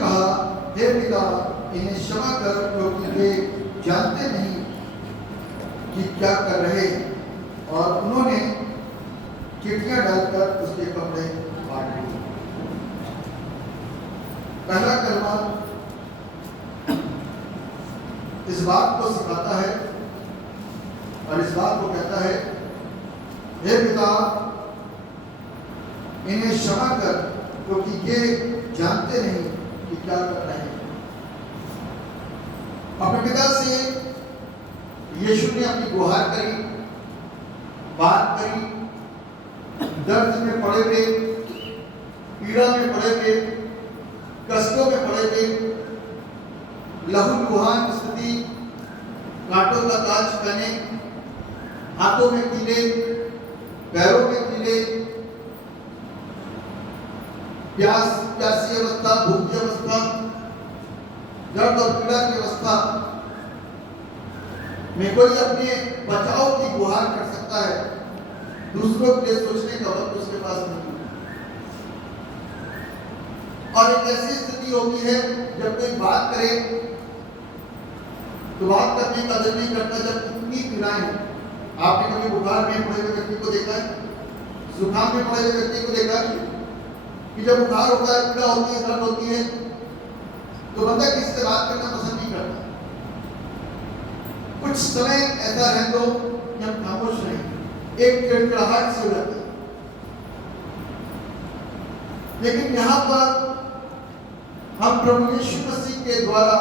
कहा, हे पिता, इन्हें क्षमा कर, क्योंकि वे जानते नहीं कि क्या कर रहे हैं। और उन्होंने चिट्ठियां डालकर उसके कपड़े बांट दिए। पहला कलमा इस बात को सिखाता है और इस बात को कहता है, हे पिता, इन्हें क्षमा कर, क्योंकि ये जानते नहीं कि क्या कर रहे हैं। अपने पिता से यीशु ने अपनी गुहार करी, बात करी, दर्द में पड़े हुए, पीड़ा में पड़े हुए, कष्टों में पड़े हुए, लहू लुहान स्थिति, कांटों का ताज पहने, हाथों में कीले, पैरों में कीले, प्यासी अवस्था, भूखी अवस्था, दर्द और पीड़ा की अवस्था में कोई अपने बचाव की गुहार कर सकता है। दूसरों के लिए सोचने का वक्त उसके पास नहीं है। और एक ऐसी स्थिति होती है जब कोई बात करे तो बात करने का दिल नहीं करता जब इतनी पीड़ाएं हैं। आपने कभी बुखार में पड़े हुए व्यक्ति को देखा है, जुकाम में पड़े हुए व्यक्ति को देखा है कि जब बुखार होता है, पीड़ा होती है, दर्द होती है, तो बंदा किसी से बात करना पसंद नहीं करता। कुछ समय ऐसा रह दो कि हम खामोश रहें, एक चिड़चिड़ाहट से हो जाती है। लेकिन यहाँ पर हम प्रभु यीशु मसीह के द्वारा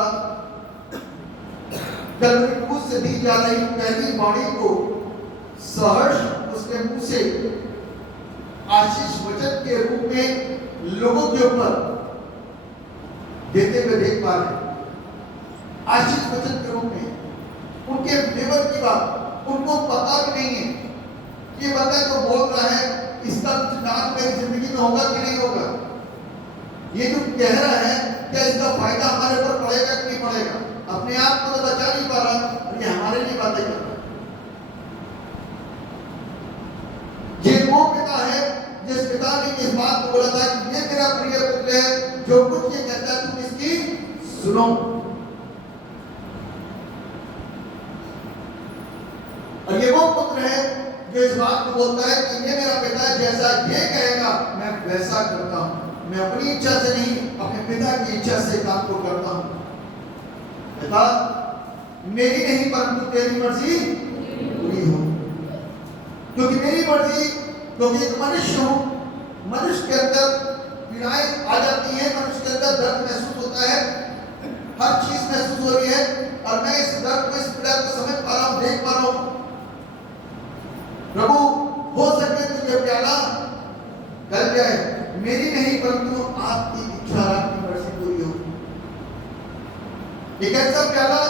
कलवरी क्रूस से दी जा रही पहली वाणी को सहर्ष उसके मुंह से आशीष वचन के रूप में लोगों के ऊपर देते हुए देख पा रहे हैं। आशीष वचन के रूप में उनके फेवर की बात, उनको पता भी नहीं है कि ये बंदा जो बोल रहा है इसका नाम मेरी जिंदगी में होगा कि नहीं होगा। ये जो कह रहा है क्या इसका फायदा हमारे ऊपर पड़ेगा कि नहीं पड़ेगा। अपने आप को तो बचा नहीं पा रहा और ये हमारे लिए बातें कर रहा है। ये वो पिता है जिस पिता ने इस बात को बोला था कि ये मेरा प्रिय पुत्र है, जो कुछ ये कहता है तुम इसकी सुनो। और ये वो पुत्र है जो इस बात को बोलता है कि ये मेरा पिता है, जैसा ये कहेगा मैं वैसा करता हूं। मैं अपनी इच्छा से नहीं, अपने पिता की इच्छा से काम को करता हूं। पिता, मेरी नहीं परंतु तेरी मर्जी पूरी हो। क्योंकि मेरी मर्जी, क्योंकि एक मनुष्य हूं, मनुष्य के अंदर पीड़ाएं आ जाती हैं, मनुष्य के अंदर दर्द महसूस होता है, हर चीज महसूस हो रही है और मैं इस दर्द को, इस पीड़ा को समझ पा रहा हूं, देख पा रहा हूं। प्रभु, हो सके तो ये प्याला गल जाए, मेरी नहीं परंतु आपकी इच्छा, आपकी मर्जी पूरी हो। एक ऐसा प्याला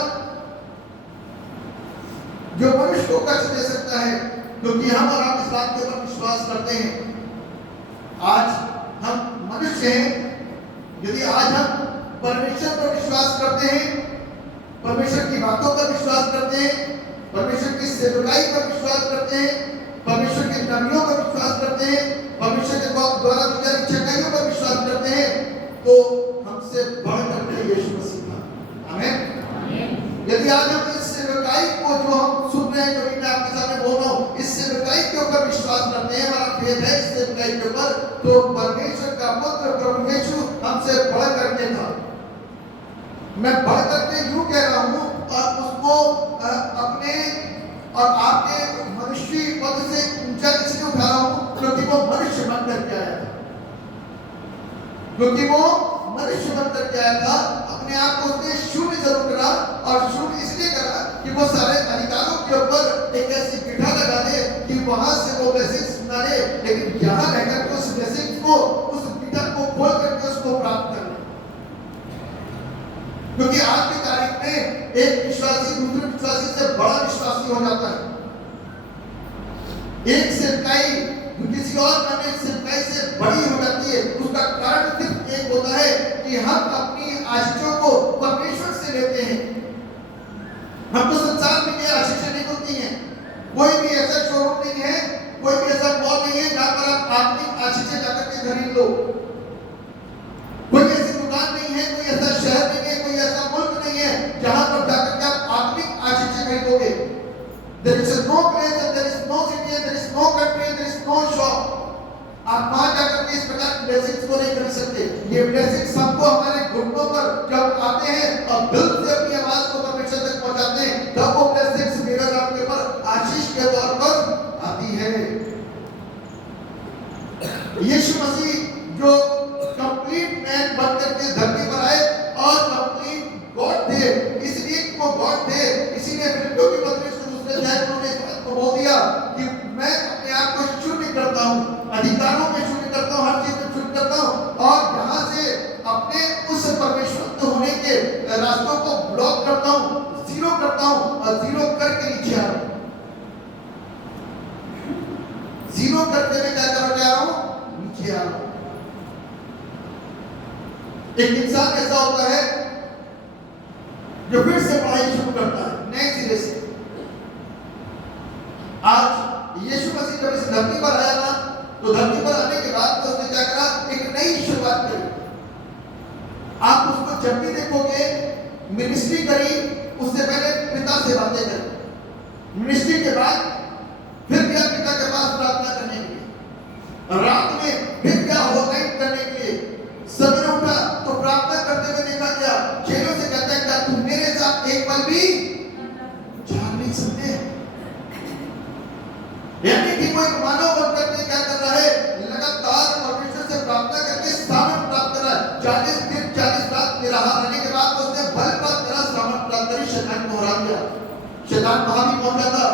जो मनुष्य को कष्ट दे सकता है, क्योंकि हम और आप इस बात के ऊपर विश्वास करते हैं। आज हम मनुष्य हैं, यदि आज हम परमेश्वर पर विश्वास करते हैं, परमेश्वर की बातों पर विश्वास करते हैं, परमेश्वर की सेवकाई पर विश्वास करते हैं, परमेश्वर के नबियों पर विश्वास करते हैं, परमेश्वर के द्वारा दी जा रही चंगाइयों पर विश्वास करते हैं, तो हमसे बढ़ करके यीशु मसीह था। आमीन। यदि आज हम इस सेवकाई को, जो हम सुन रहे हैं, जो मैं आपके सामने बोल रहा हूँ, इस सेवकाई के ऊपर विश्वास करते हैं, हमारा फेथ है इस सेवकाई के ऊपर, तो परमेश्वर का पुत्र प्रभु यीशु हमसे बढ़ करके था। मैं बढ़ करके यूं कह रहा हूं और उसको अपने और आपके मनुष्य पद से ऊंचा इसलिए उठा रहा हूं क्योंकि वो मनुष्य बन करके आया था। क्योंकि वो मनुष्य बन करके आया था, अपने आप को उसने शून्य जरूर करा, और शून्य इसलिए करा कि वो सारे अधिकारों के ऊपर एक ऐसी पिठा लगा दे कि वहां से वो ब्लेसिंग्स ना ले, लेकिन यहां रहकर उस ब्लेसिंग्स को, उस पिठा को खोल करके उसको प्राप्त कर ले। क्योंकि आज की तारीख में एक विश्वासी दूसरे विश्वासी से बड़ा विश्वासी हो जाता है। एक सेवकाई किसी और अन्य सेवकाई से बड़ी हो जाती है। उसका कारण सिर्फ एक होता है कि हम अपनी आशीषों को परमेश्वर से लेते हैं। हमको संसार में ये आशीषें नहीं होती हैं। कोई भी ऐसा शोरूम नहीं है, कोई भी ऐसा मॉल नहीं है जहां पर आप आत्मिक आशीषें जाकर के खरीद लो। कोई ऐसी दुकान नहीं है, कोई ये ब्लेसिंग सबको हमारे घुटनों पर जब आते हैं और दिल से अपनी आवाज को परमेश्वर तक पहुंचाते हैं, तब वो ब्लेसिंग्स मेरे और आपके ऊपर आशीष के तौर पर आती है। यीशु मसीह जो कंप्लीट मैन बनकर के धरती पर आए और कंप्लीट गॉड थे, इसलिए वो गॉड थे, इसीलिए फिलिप्पियों की पत्री के दूसरे अध्याय में उन्होंने इस बात को बोल दिया कि मैं अपने आप को शून्य करता हूँ, अधिकारों में शून्य करता हूँ, हर चीज में शून्य करता हूँ, और यहाँ से अपने उस परमेश्वर होने के रास्तों को ब्लॉक करता हूँ, जीरो करता हूँ, और जीरो करके नीचे आ रहा हूँ। जीरो करके मैं क्या करने जा रहा हूँ? नीचे आ रहा हूँ। एक इंसान ऐसा होता है जो फिर से पढ़ाई शुरू करता है नए सिरे से। आज यीशु मसीह जब इस धरती पर आया ना, तो धरती पर आने के बाद तो उसने क्या करा? एक नई शुरुआत करी। आप उसको जब भी देखोगे मिनिस्ट्री करी, उससे पहले पिता से बातें करी, मिनिस्ट्री के बाद फिर गया पिता के पास प्रार्थना करने के लिए, रात में फिर क्या ओवरनाइट करने के लिए, सवेरे उठा तो प्रार्थना करते हुए देखा गया। चेलों से कहता है क्या तुम मेरे साथ एक पल भी जाग नहीं सकते? यानी कि कोई मानव बनकर के क्या कर रहा है? लगातार परमेश्वर से प्रार्थना करके सामर्थ प्राप्त कर रहा है। 40 दिन 40 रात निराहार रहने के बाद उसने बल प्राप्त करा, सामर्थ प्राप्त करी, शैतान को हरा दिया। शैतान वहां भी पहुंचा था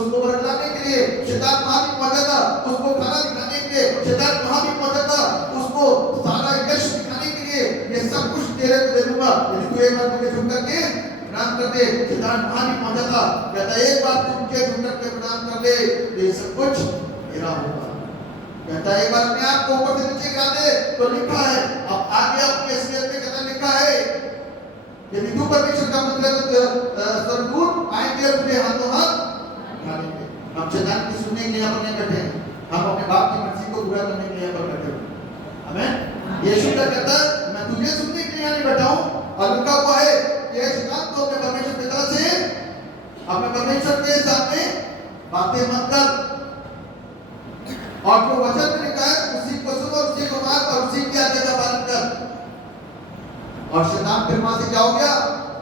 उसको बरगलाने के लिए, शैतान वहां भी पहुंचा था उसको खाना दिखाने के लिए, शैतान वहां भी पहुंचा था उसको सारा यश दिखाने के लिए। ये सब कुछ तेरे को दे दूंगा यदि तू एक बार मुझे झुक करके प्रणाम कर दे। शैतान वहां भी पहुंचा था, कहता एक बार तू मुझे झुक करके प्रणाम कर दे तो ये सब कुछ मेरा होगा। कहता एक बार अपने आप को ऊपर से नीचे गिरा दे तो लिखा है। अब आगे अपनी असलियत में कहता लिखा है यदि तू परमेश्वर का पुत्र है तो स्वर्गदूत आएंगे और तुझे हाथों हाथ उठाएंगे। हम शैतान की सुनने के लिए यहाँ पर नहीं बैठे हैं, हम अपने बाप की मर्जी को पूरा करने के लिए यहाँ पर बैठे हैं। आमीन। यीशु क्या कहता है? मैं तुझे सुनने के लिए यहाँ नहीं बैठा हूँ, और लिखा हुआ है कि शैतान को अपने परमेश्वर पिता से, अपने परमेश्वर के सामने बातें मत कर, और जो वचन में लिखा है उसी को सुनो, उसी को मान और उसी की आज्ञा का पालन कर। और शैतान फिर वहां से क्या हो गया?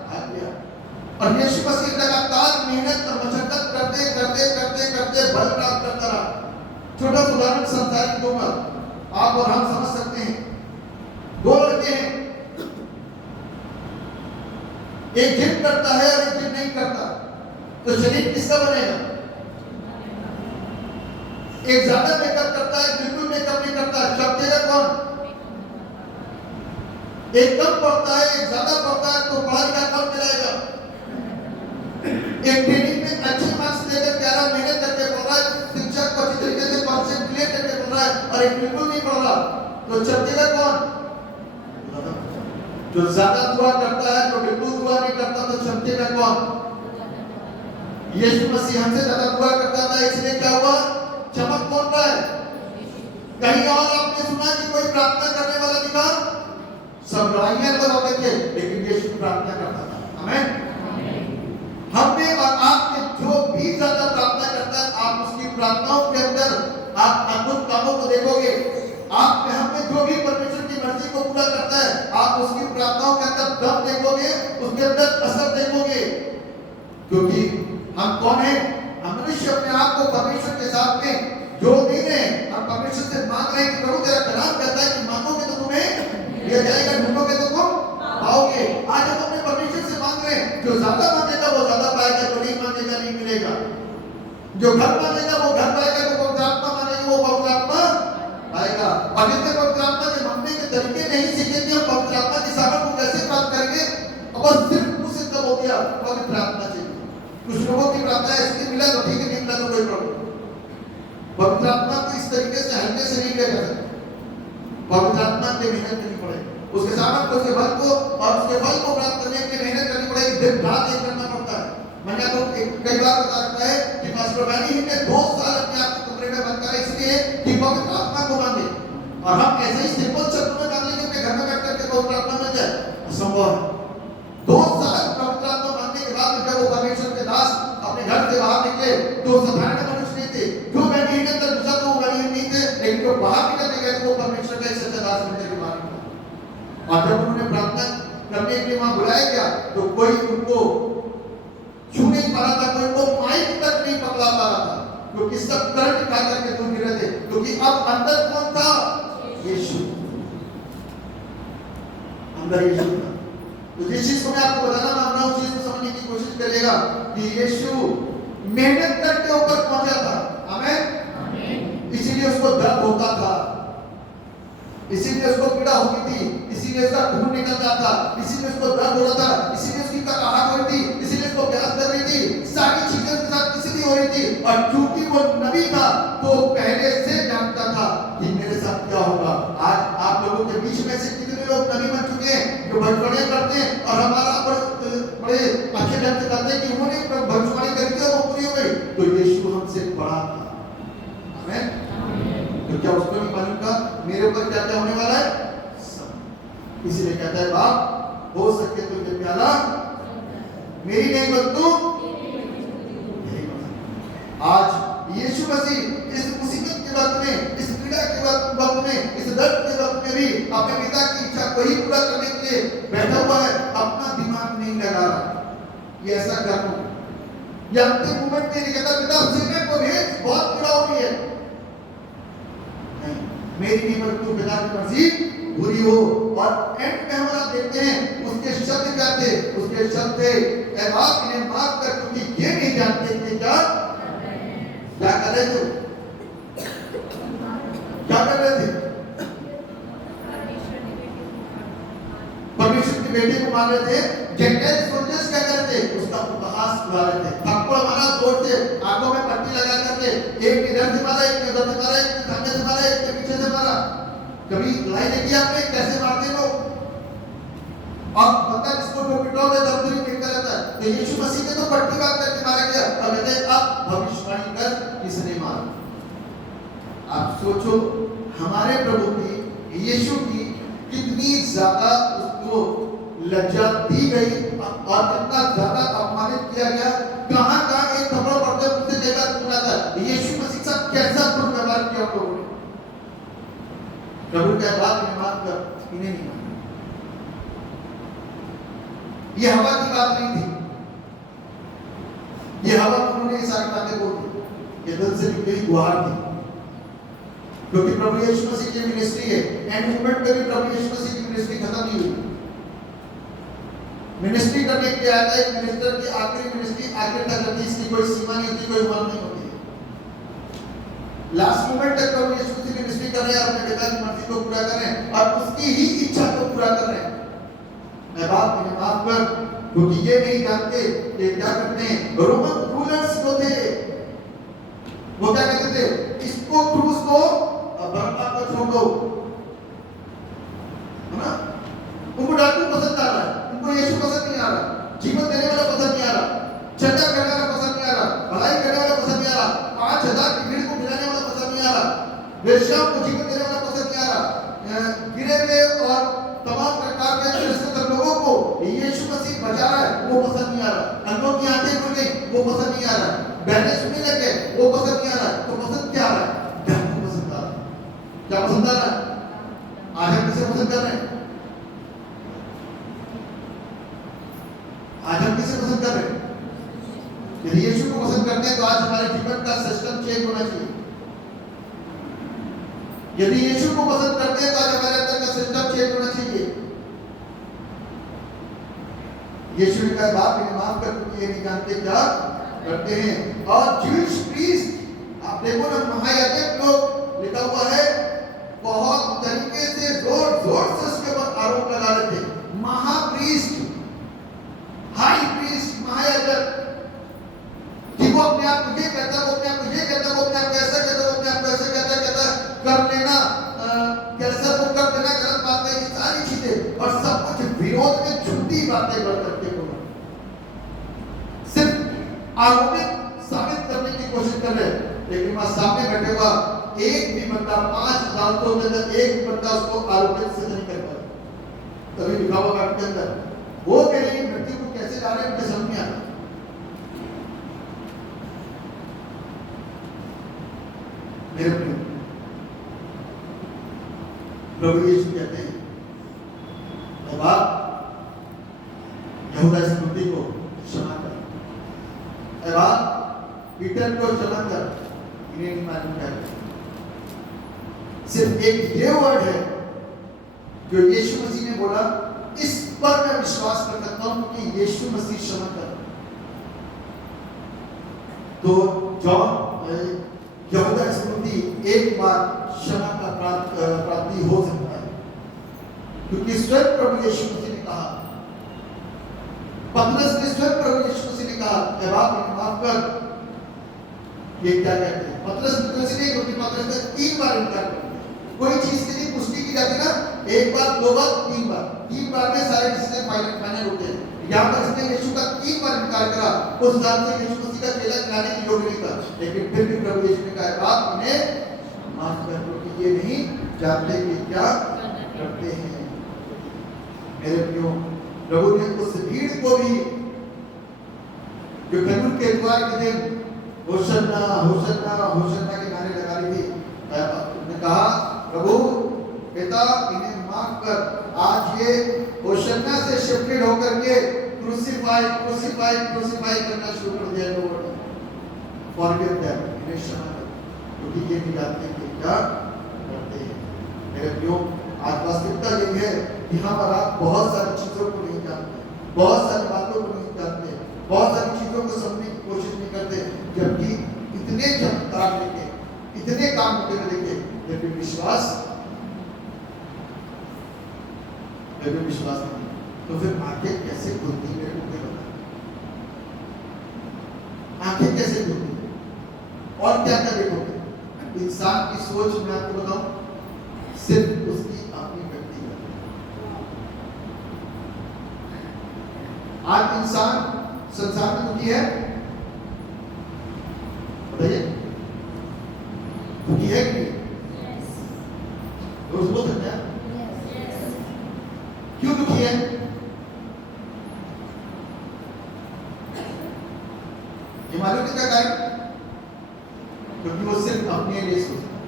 भाग गया। और यीशु मसीह लगातार मेहनत और मशक्कत करते करते करते करते बल प्राप्त करता रहा। छोटा सा उदाहरण संसारिक दूंगा, आप और हम समझ सकते हैं। दो लड़के हैं, एक जिम करता है और एक जिम नहीं करता, तो शरीर किसका बनेगा? एक ज्यादा मेकअप करता है, बिल्कुल मेकअप नहीं करता, चमकेगा कौन? एक कम पढ़ता है, एक ज्यादा पढ़ता है, तो पढ़ा लिखा कौन चलाएगा? एक ट्रेनिंग में अच्छे मार्क्स लेकर 11 महीने करके पढ़ रहा है, शिक्षक को अच्छी तरीके से कॉन्सेप्ट क्लियर करके पढ़ रहा है, और एक बिल्कुल नहीं पढ़ रहा, तो चमकेगा कौन? जो ज्यादा दुआ करता है, जो बिल्कुल दुआ नहीं करता, तो चमकेगा कौन? यीशु मसीह हमसे ज्यादा दुआ करता था, इसलिए क्या हुआ? चमक कौन रहा है? कहीं और आपने सुना कि कोई प्रार्थना करने वाला दिखा? सब लड़ाइयां लगाते थे, लेकिन यीशु प्रार्थना करता था। आमीन। हमने और आपने जो भी ज्यादा प्रार्थना करता है, आप उसकी प्रार्थनाओं के अंदर आप अद्भुत कामों को देखोगे। आप में हमने जो भी परमेश्वर की मर्जी को पूरा करता है, आप उसकी प्रार्थनाओं के अंदर दम देखोगे, उसके अंदर असर देखोगे। क्योंकि हम कौन है? हम मनुष्य अपने आप को परमेश्वर के साथ में जोड़ नहीं रहे। हम परमेश्वर से मांग रहे हैं कि प्रभु तेरा कलाम कहता है कि मांगोगे तो तुम्हें दिया जाएगा, ढूंढोगे तो तुम पाओगे। आज हम अपने परमेश्वर से मांग रहे हैं, जो ज्यादा मांगेगा वो ज्यादा पाएगा, जो नहीं मांगेगा नहीं मिलेगा। जो घर मांगेगा वो घर पाएगा, जो पवित्र आत्मा मांगेगा वो पवित्र आत्मा पाएगा। और जितने पवित्र आत्मा के मांगने के तरीके नहीं सीखेंगे, हम पवित्र आत्मा की सामर्थ को कैसे प्राप्त करेंगे? अब सिर्फ मुंह से कब हो गया पवित्र आत्मा चाहिए। कुछ लोगों की प्रार्थना इसलिए मिला तो ठीक है, नहीं मिला तो कोई प्रॉब्लम। पवित्र आत्मा को इस तरीके से हल्के से नहीं लिया जा सकता। पवित्र आत्मा के मेहनत करनी पड़ेगी, उसके सामर्थ, उसके बल को और उसके फल को प्राप्त करने के लिए मेहनत करनी पड़ेगी, दिन रात एक करना पड़ता है। मैंने आपको कई बार बता रखा है कि पास्टर बैनी ने 2 साल अपने आप को कमरे में बंद करा, इसलिए कि पवित्र आत्मा को मांगे। और हम ऐसे ही सिंपल शब्दों में मांग लेंगे अपने घर में बैठ करके पवित्र आत्मा मिल जाए, असंभव है। 2 साल पवित्र आत्मा मांगने के बाद जब वो परमेश्वर के दास अपने घर से बाहर निकले, तो साधारण मनुष्य नहीं थे। जो बैनी के अंदर घुसा तो वो बैनी नहीं थे, लेकिन जो बाहर निकलने गए तो वो परमेश्वर का एक सच्चा दास बनकर के बाहर निकला। और जब उन्होंने प्रार्थना करने के लिए वहां बुलाया गया तो कोई उनको छू नहीं पा रहा था, कोई उनको माइक तक नहीं पकड़ा पा रहा था, क्योंकि सब करंट खा करके दूर गिरे थे, क्योंकि अब अंदर कौन था? यीशु। अंदर यीशु था। तो जिस चीज को मैं आपको बताना चाह रहा हूं, उस चीज को समझने की कोशिश करिएगा कि यीशु मेहनत करके ऊपर पहुंचा था। आमीन। इसीलिए उसको दर्द होता था, इसीलिए उसको पीड़ा होती थी, इसीलिए उसका खून निकलता था, इसीलिए उसको दर्द हो रहा था, इसीलिए उसकी कराहट हो रही थी, इसीलिए उसको प्यास कर रही थी, सारी चीजें उसके साथ इसीलिए हो रही थी। और क्योंकि वो नबी था तो पहले से जानता था कि मेरे साथ क्या होगा। आज आप लोगों के बीच में से कितने लोग नबी बन चुके हैं जो भविष्यवाणी करते हैं और हमारा बड़े अच्छे ढंग से करते हैं कि उन्होंने भविष्यवाणी करी थी और वो पूरी हो गई। तो यीशु हमसे बड़ा था। आमीन। तो क्या उसको नहीं मालूम था मेरे ऊपर क्या क्या होने वाला है? इसीलिए कहता है बाप हो सके तो ये प्याला मेरी नहीं बल्कि आज यीशु मसीह इस मुसीबत के वक्त में, इस पीड़ा के वक्त में, इस दर्द के वक्त में भी अपने पिता की इच्छा को ही पूरा करने के लिए बैठा हुआ है। अपना दिमाग नहीं लगा रहा ये ऐसा कर दूं, या अंतिम मोमेंट में नहीं कहता पिता सीने को भेज, बहुत पीड़ा हो रही है। मेरी नहीं बल्कि पिता की मर्जी पूरी हो। और एंड में हमारा देखते हैं उसके शब्द क्या थे? उसके शब्द थे ऐ बाप इन्हें माफ कर, क्योंकि ये नहीं जानते कि क्या कर रहे थे। क्या कर रहे थे? परमेश्वर की बेटी को मार रहे थे। जेंटाइल सोल्जर्स क्या कर रहे थे? उसका उपहास उड़ा रहे थे, थप्पड़ मारा जोर से, आंखों में पट्टी लगा करके, एक इधर से मारा, एक उधर से मारा, एक सामने से मारा, एक पीछे से मारा। कभी लड़ाई देखी आपने कैसे मारते लोग? और बंदा जिसको जो पिटोर है दर्द नहीं मिलता रहता है। तो यीशु मसीह ने तो पट्टी बांध करके मारा गया और कहते हैं अब भविष्यवाणी कर किसने मारा। आप सोचो हमारे प्रभु की, यीशु की कितनी ज्यादा उसको लज्जा दी गई और कितना ज्यादा अपमानित किया गया। कहां कहां एक थप्पड़ पड़ते उससे देखा सुना था। यीशु मसीह साहब कैसा दुर्व्यवहार किया लोगों ने। प्रभु का बात में माफ कर, इन्हें नहीं माना। ये हवा की बात नहीं थी, ये हवा उन्होंने ये सारी बातें बोल दी, ये दिल से निकली गुहार थी। क्योंकि प्रभु यीशु मसीह की मिनिस्ट्री है, एंड मूवमेंट में भी प्रभु यीशु मसीह की मिनिस्ट्री खत्म नहीं हुई। मिनिस्ट्री करने के लिए आता है, मिनिस्टर की आखिरी मिनिस्ट्री आखिर तक रहती है, इसकी कोई सीमा नहीं होती, कोई उम्र नहीं होती। लास्ट मोमेंट तक प्रभु यीशु मसीह मिनिस्ट्री कर रहे हैं, अपने पिता की मर्जी को पूरा कर रहे हैं और उसकी ही इच्छा को पूरा कर रहे हैं। मैं बात इन्हें माफ कर, क्योंकि ये नहीं जानते कि क्या करते हैं। रोमन रूलर्स जो थे वो क्या कहते थे? इसको क्रूस को बरअब्बा को छोड़ दो, है ना? उनको डाकू पसंद आ रहा है, उनको यीशु पसंद नहीं आ रहा, जीवन देने वाला पसंद नहीं आ रहा, चर्चा करने वाला पसंद नहीं आ रहा, भलाई करने वाला पसंद नहीं आ रहा, 5000 की भीड़ को मिलाने वाला पसंद नहीं आ रहा, वेश्याओं को जीवन देने वाला पसंद नहीं आ रहा, गिरे हुए और तमाम प्रकार के रिश्तेदार लोगों को यीशु मसीह बचा रहा है, वो पसंद नहीं आ रहा। अंधों की आंखें खुल गई, वो पसंद नहीं आ रहा। बहने सुनने लगे, वो पसंद नहीं आ रहा। तो पसंद क्या आ रहा है? डाकू पसंद आ रहा है। क्या पसंद आ रहा है? आज हम किसे पसंद कर रहे हैं? आज हम किसे पसंद कर रहे हैं? यदि यीशु को पसंद करते हैं तो आज हमारे जीवन का सिस्टम चेंज होना चाहिए। यदि यीशु को पसंद करते हैं तो आज हमारे अंदर का सिस्टम चेंज होना चाहिए। यीशु ने कहा बाप इन्हें माफ कर, क्योंकि ये नहीं जानते क्या करते हैं। और ज्यूइश प्रीस्ट आप देखो ना, महायाजक लोग लिखा हुआ है, बहुत तरीके से जोर जोर से उसके ऊपर आरोप लगा रहे थे। महाप्रीस्ट, हाई प्रीस्ट, महायाजक कि वो अपने आप को ये कहता, वो अपने आप को ये कहता, वो अपने आप को ऐसा कहता, वो अपने आप को ऐसा कहता कर लेना, कैसा वो कर देना, गलत बातें, ये सारी चीजें और सब कुछ विरोध में झूठी बातें कर करके बोला, सिर्फ आरोपित साबित करने की कोशिश कर रहे। लेकिन वहां सामने बैठे हुआ एक भी बंदा, 5 अदालतों के अंदर एक भी बंदा उसको आरोपित से नहीं कर पाया। तभी लिखा हुआ के अंदर वो कह रहे हैं मृत्यु को कैसे जा रहे हैं, मुझे समझ नहीं आता। मेरे प्रभु यीशु कहते हैं जवाब यहूदा इस्करियोती को क्षमा कर, ऐ बाप पीटर को क्षमा कर, इन्हें नहीं मालूम क्या है। सिर्फ एक ये वर्ड है जो यीशु मसीह ने बोला, इस पर मैं विश्वास कर सकता हूं कि यीशु मसीह क्षमा कर। तो जॉन यहूदा इस्करियोती एक बार क्षमा का प्राप्ति हो सकता है, क्योंकि स्वयं प्रभु यीशु मसीह ने कहा, पतरस ने स्वयं प्रभु यीशु मसीह ने कहा, ऐ बाप मुझे माफ कर। ये क्या कहते हैं? पतरस ने क्योंकि पतरस ने 3 बार इनकार कर दिया। कोई चीज के लिए पुष्टि की जाती ना, 1 बार 2 बार 3 बार, 3 बार में सारे डिसीजन फाइनल होते हैं। यहाँ पर इसने यीशु का 3 बार इनकार करा, उस हिसाब से यीशु मसीह का चेला कहलाने की योग्य नहीं था, लेकिन फिर भी प्रभु यीशु ने कहा, बाप इन्हें माफ कर, क्योंकि ये नहीं जानते कि क्या करते हैं। मेरे प्रियो, प्रभु ने उस भीड़ को भी जो खजूर के द्वार के दिन होशन्ना होशन्ना होशन्ना के गाने लगा रही थी, उसने कहा, प्रभु पिता इन्हें माफ कर, आज ये होशन्ना से शिफ्टेड होकर के क्रूसिफाई क्रूसिफाई क्रूसिफाई करना शुरू कर दिया लोगों ने। फॉरगिव देम, इन्हें क्षमा कर, क्योंकि ये नहीं जानते कि क्या करते हैं। मेरे प्रियो, आज वास्तविकता यही है कि हम और आप बहुत सारी चीजों को नहीं जानते, बहुत सारी बातों को नहीं जानते, बहुत सारी चीजों को समझने की कोशिश नहीं करते, जबकि इतने चमत्कार देखे, इतने काम होते हुए देखे, लेकिन विश्वास नहीं। तो फिर आंखें कैसे खुलती, मेरे को नहीं पता। आंखें कैसे खुलती और क्या क्या देखोगे? इंसान की सोच मैं आपको बताऊं, सिर्फ उसकी अपनी व्यक्तिगत। आज इंसान संसार में दुखी है, बताइए, दुखी है कि रोज बोल सकते हैं? क्यों दुखी है? ये मालूम है क्या कारण? क्योंकि वो सिर्फ अपने लिए सोचता है,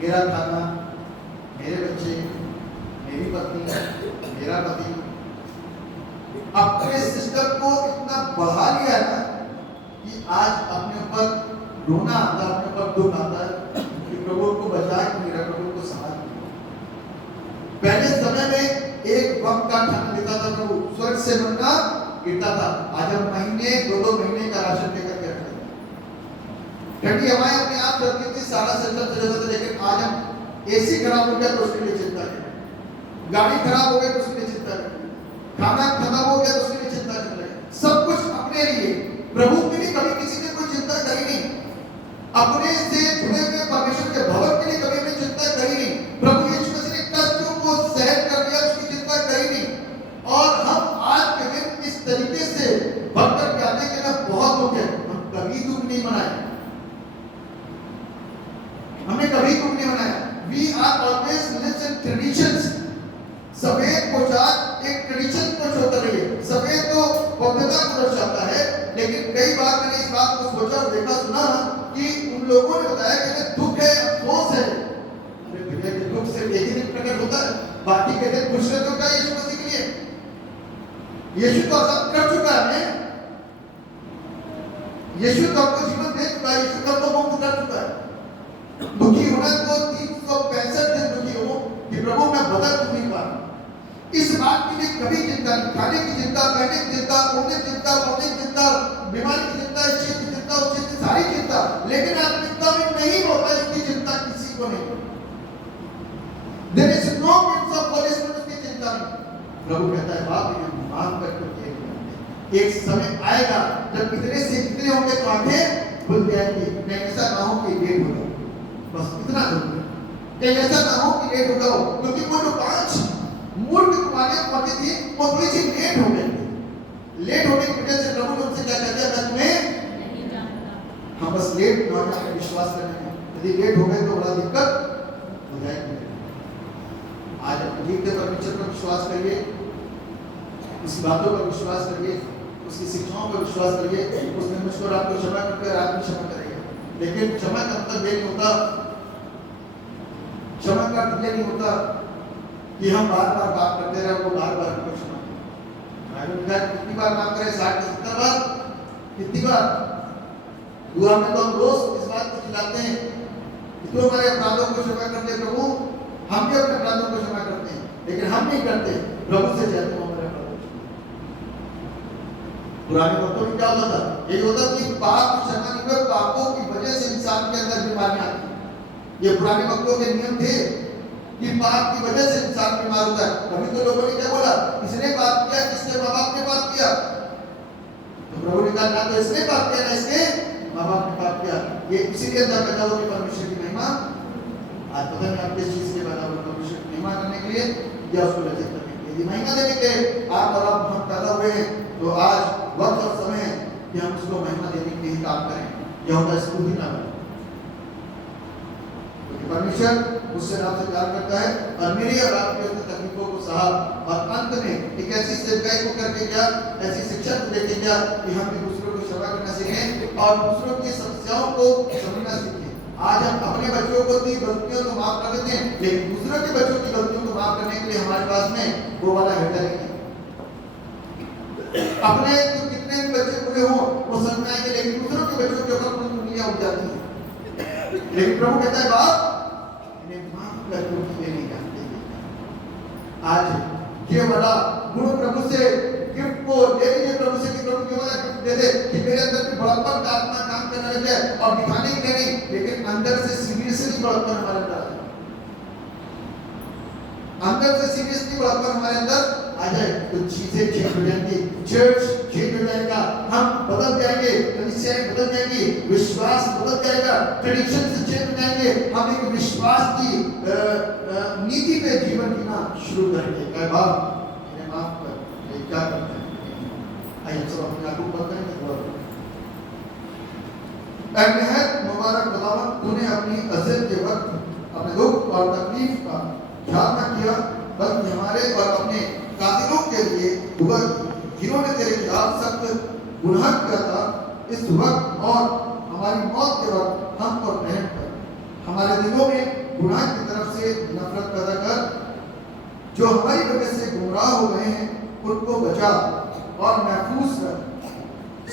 मेरा खाना, मेरे बच्चे, मेरी पत्नी, मेरा पति, अपने सिस्टम को इतना बढ़ा लिया है ना कि आज अपने ऊपर रोना आता है, अपने ऊपर दुख आता है कि प्रभु को बचा कि मेरा प्रभु को संभाल। पहले समय में एक वक्त का खाना देता था प्रभु, स्वर्ग से मन्ना गिरता था, आज हम महीने 2-2 महीने का राशन लेकर के रखते हैं। ठंडी हवाएं अपने आप चलती थी, सारा सिस्टम चल जाता था, लेकिन आज हम एसी खराब हो गया तो उसके लिए चिंता है, गाड़ी खराब हो गई तो उसके लिए चिंता है, खाना खत्म हो गया तो उसके लिए चिंता कर रहे हैं। सब कुछ अपने लिए, प्रभु के लिए कभी किसी ने कोई चिंता करी नहीं, अपने से जुड़े हुए परमेश्वर के भवन के लिए कभी भी चिंता करी नहीं। प्रभु यीशु मसीह ने कष्टों को सहन कर लिया, उसकी चिंता करी नहीं। और हम आज के दिन इस तरीके से बढ़कर के आते हैं कि बहुत हो गया, हम कभी दुख नहीं मनाए, हमने कभी दुख नहीं मनाया। We are always lives in traditions। सफेद पोशाक एक ट्रेडिशन को होता रही है, सफेद तो भव्यता को दर्शाता है, लेकिन कई बार मैंने इस बात को सोचा और देखा सुना कि उन लोगों ने बताया कि दुख है, अफसोस है। अरे भैया, कि दुख सिर्फ एक ही दिन प्रकट होता है, बाकी के दिन खुश रहते हो क्या यीशु मसीह के लिए? यीशु तो सब कर चुका है, यीशु तो आपको जीवन दे चुका है, यीशु तो आपको मुक्त कर चुका है। दुखी होना तो 365 दिन दुखी हो कि प्रभु मैं बदल नहीं पा रहा, इस बात की लिए कभी चिंता नहीं, खाने की चिंता, पहनने की चिंता, बोलने की चिंता, पढ़ने की चिंता, बीमारी की चिंता, इस चीज की चिंता, उस चीज की सारी चिंता, लेकिन आत्मिकता में नहीं होता, इसकी चिंता किसी को नहीं। There is no means of punishment, उसकी चिंता नहीं। प्रभु कहता है, बाप इन्हें माफ कर दो, एक समय आएगा जब इतने से इतने होंगे तो आंखें खुल जाएंगी। कहीं ऐसा ना हो कि लेट हो जाओ, बस इतना जरूर है, कहीं ऐसा ना हो कि लेट हो जाओ, क्योंकि वो जो 5 मूर्ख कुमारियां पहुंची थी वो थोड़ी सी लेट हो गई। लेट होने की वजह से प्रभु ने उनसे क्या कहता है, मैं तुम्हें नहीं जानता। हम बस लेट ना होने पर विश्वास करने में, यदि लेट हो गए तो बड़ा दिक्कत हो जाएगी। आज अपने जीवित परमेश्वर पर विश्वास करिए, उसकी बातों पर विश्वास करिए, उसकी शिक्षाओं पर विश्वास करिए, उसने मुझको और आपको क्षमा करके आप भी क्षमा करेंगे। लेकिन क्षमा का मतलब ये नहीं होता, क्षमा का मतलब नहीं होता कि हम बार बार बात करते रहे, वो बार बार कुछ कितनी बार काम करें, 60 से 70 बार, कितनी बार? दुआ में तो हम रोज इस बात को खिलाते हैं कि तू हमारे अपराधों को क्षमा कर दे प्रभु। हम भी अपने अपराधों को क्षमा करते हैं, लेकिन हम नहीं करते। प्रभु से कहते हैं हमारे अपराधों को। पुराने वक्तों में क्या होता था? ये होता कि पाप क्षमा नहीं हुए, पापों की वजह से इंसान के अंदर बीमारियां आती। ये पुराने वक्तों के नियम थे कि पाप की वजह से इंसान बीमार होता है। अभी तो लोगों ने क्या बोला? किसने पाप किया? किसके माँ बाप ने पाप किया? तो प्रभु ने कहा ना तो इसने पाप किया ना इसके माँ बाप ने पाप किया। ये इसीलिए अंदर पैदा हो कि परमेश्वर की महिमा, आज पता नहीं आप किस चीज के पैदा हुए, परमेश्वर की महिमा करने के लिए या उसको रचित करने के लिए, महिमा देने के लिए आप और आप हम पैदा हुए हैं। तो आज वक्त और समय है कि हम उसको महिमा देने के लिए काम करें, यह होगा स्कूल ही ना बने। परमेश्वर मुझसे आपसे प्यार करता है और मेरी और आपकी अपनी तकलीफों को सहा और अंत में एक ऐसी सेवकाई को करके गया, ऐसी शिक्षा को लेके गया कि हम एक दूसरों को सेवा करना सीखें और दूसरों की समस्याओं को समझना सीखें। आज हम अपने बच्चों को की गलतियों को माफ कर देते हैं, लेकिन दूसरों के बच्चों की गलतियों को माफ करने के लिए हमारे पास में वो वाला हृदय नहीं है। अपने तो कितने भी बच्चे बुरे हो वो समझ में आएंगे, लेकिन दूसरों के बच्चों के ऊपर उंगलियां उठ जाती हैं। लेकिन प्रभु कहता है बाप नहीं जानते। आज ये बड़ा गुरु प्रभु से गिफ्ट को ले लीजिए, प्रभु से कि प्रभु क्यों गिफ्ट दे दे कि मेरे अंदर की बड़प्पन का आत्मा काम करने लग जाए और दिखाने के लिए नहीं, लेकिन अंदर से सीरियसली बड़प्पन हमारे अंदर आ जाए, अंदर से सीरियसली बड़प्पन हमारे अंदर आ जाए तो चीजें चेंज हो जाएंगी, चर्च चेंज हो जाएगा, हम बदल जाएंगे, कलीसियाएं बदल जाएंगी, विश्वास बदल जाएगा, ट्रेडिशन से चेंज हो जाएंगे, हम एक विश्वास की नीति पे जीवन जीना शुरू करेंगे। कहे बाप इन्हें माफ कर, ये क्या करते हैं? आइए सब अपने आप को बंद करेंगे थोड़ा। ऐ निहायत मुबारक खुदावंद, तूने अपनी अज़ल के वक्त अपने दुख और तकलीफ का ख्याल न किया, बल्कि हमारे और अपने कातिलों के लिए जिन्होंने तेरे खिलाफ सख्त गुनाह किया था, इस वक्त और हमारी मौत के वक्त हम पर रहम कर, हमारे दिलों में गुनाह की तरफ से नफरत पैदा कर, जो हमारी वजह से गुमराह हो गए हैं उनको बचा और महफूज कर।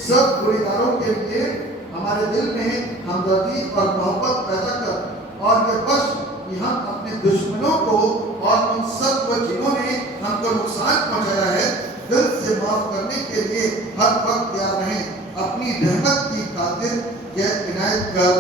सब गुनहगारों के लिए हमारे दिल में हमदर्दी और मोहब्बत पैदा कर और ये बख्श कि हम अपने दुश्मनों को और उन सब को जिन्होंने हमको नुकसान पहुंचाया है दिल से माफ करने के लिए हर वक्त तैयार रहें। अपनी रहमत की खातिर यह इनायत कर।